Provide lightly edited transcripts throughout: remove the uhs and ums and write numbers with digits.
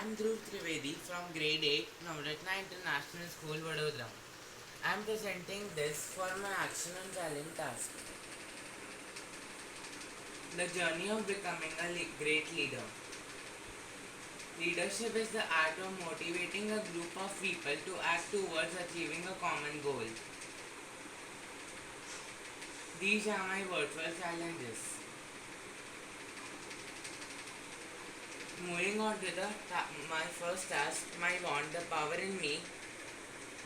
I'm Dhruv Trivedi from Grade 8, Navratna International School, Vadodara. I'm presenting this for my action and challenge task. The journey of becoming a great leader. Leadership is the art of motivating a group of people to act towards achieving a common goal. These are my virtual challenges. Moving on to my first task, my wand, the power in me.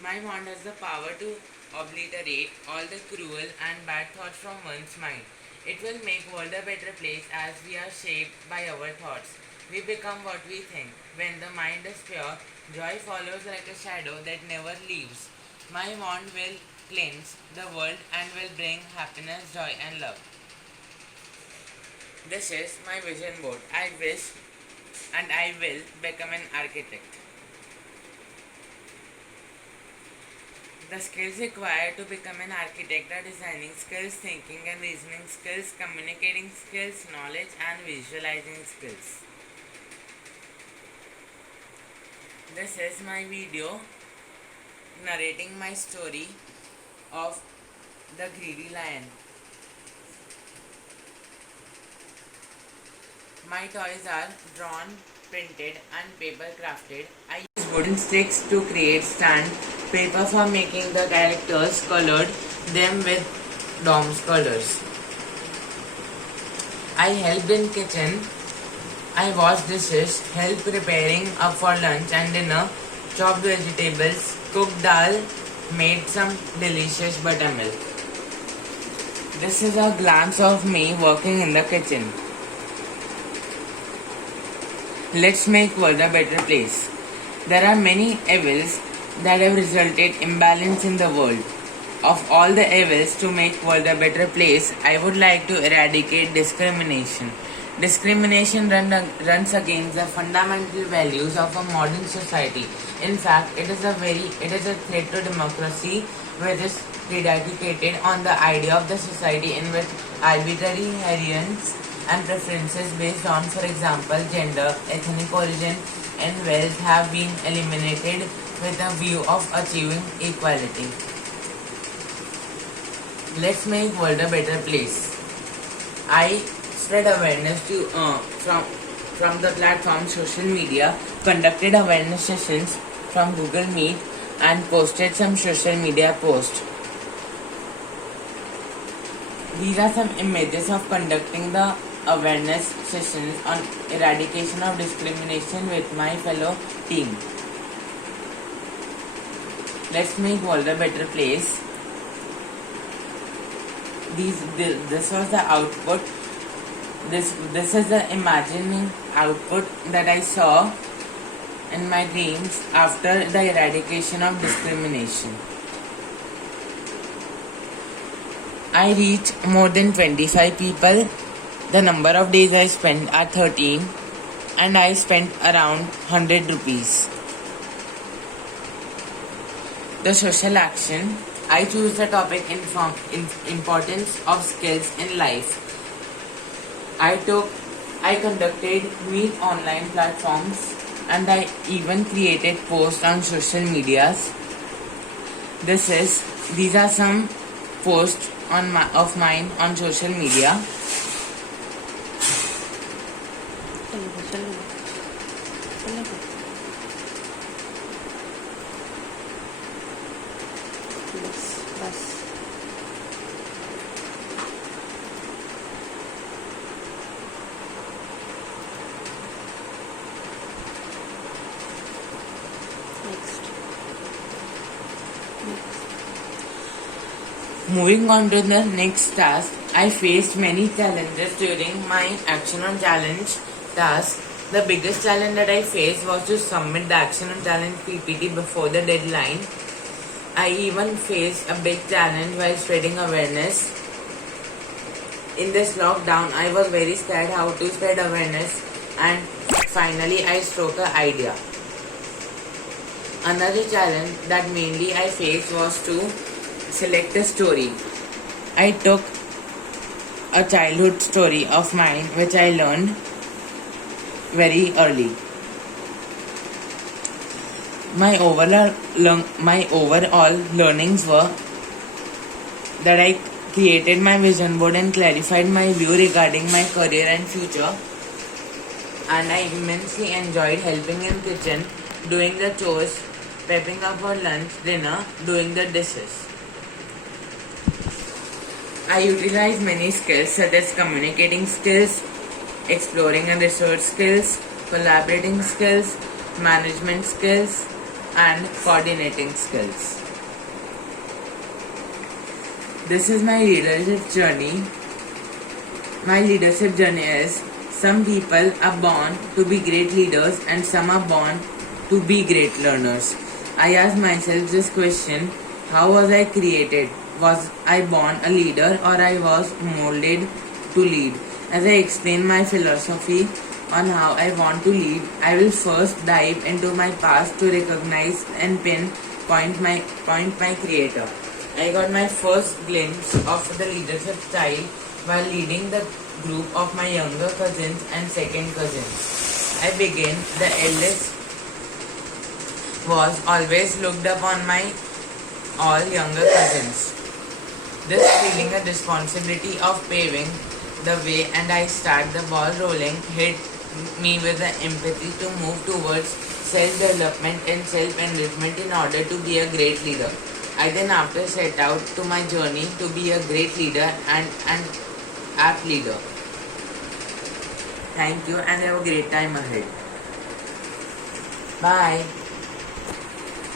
My wand has the power to obliterate all the cruel and bad thoughts from one's mind. It will make world a better place as we are shaped by our thoughts. We become what we think. When the mind is pure, joy follows like a shadow that never leaves. My wand will cleanse the world and will bring happiness, joy and love. This is my vision board. I wish and I will become an architect. The skills required to become an architect are designing skills, thinking and reasoning skills, communicating skills, knowledge and visualizing skills. This is my video narrating my story of the greedy lion. My toys are drawn, printed and paper crafted. I use wooden sticks to create stand, paper for making the characters, colored them with DOMS colors. I helped in kitchen. I washed dishes, helped preparing up for lunch and dinner, chopped vegetables, cooked dal, made some delicious buttermilk. This is a glance of me working in the kitchen. Let's make world a better place. There are many evils that have resulted imbalance in the world. Of all the evils to make world a better place, I would like to eradicate discrimination. Discrimination runs against the fundamental values of a modern society. In fact, it is a threat to democracy, which is predicated on the idea of the society in which arbitrary variance and preferences based on, for example, gender, ethnic origin, and wealth have been eliminated with a view of achieving equality. Let's make world a better place. I spread awareness to from the platform social media, conducted awareness sessions from Google Meet, and posted some social media posts. These are some images of conducting the awareness sessions on eradication of discrimination with my fellow team. Let's make world a better place. This was the output. This is the imagining output that I saw in my dreams after the eradication of discrimination. I reached more than 25 people. The number of days I spent are 13 and I spent around 100 rupees. The social action. I choose the topic importance of skills in life. I conducted Meet online platforms and I even created posts on social medias. These are some posts of mine on social media. Moving on to the next task, I faced many challenges during my action on challenge task. The biggest challenge that I faced was to submit the action on challenge PPT before the deadline. I even faced a big challenge while spreading awareness. In this lockdown, I was very scared how to spread awareness, and finally I struck an idea. Another challenge that mainly I faced was to select a story. I took a childhood story of mine which I learned very early. My overall learnings were that I created my vision board and clarified my view regarding my career and future. And I immensely enjoyed helping in kitchen, doing the chores, prepping up for lunch, dinner, doing the dishes. I utilized many skills such as communicating skills, exploring and research skills, collaborating skills, management skills, and coordinating skills. This is my leadership journey. My leadership journey is: some people are born to be great leaders and some are born to be great learners. I ask myself this question: how was I created? Was I born a leader or I was molded to lead? As I explain my philosophy on how I want to lead, I will first dive into my past to recognize and pinpoint my creator. I got my first glimpse of the leadership style while leading the group of my younger cousins and second cousins. I began, the eldest was always looked upon my all younger cousins. This feeling a responsibility of paving the way and I start the ball rolling hit me with the empathy to move towards self-development and self-enrichment in order to be a great leader. I then after set out to my journey to be a great leader and an apt leader. Thank you and have a great time ahead. Bye.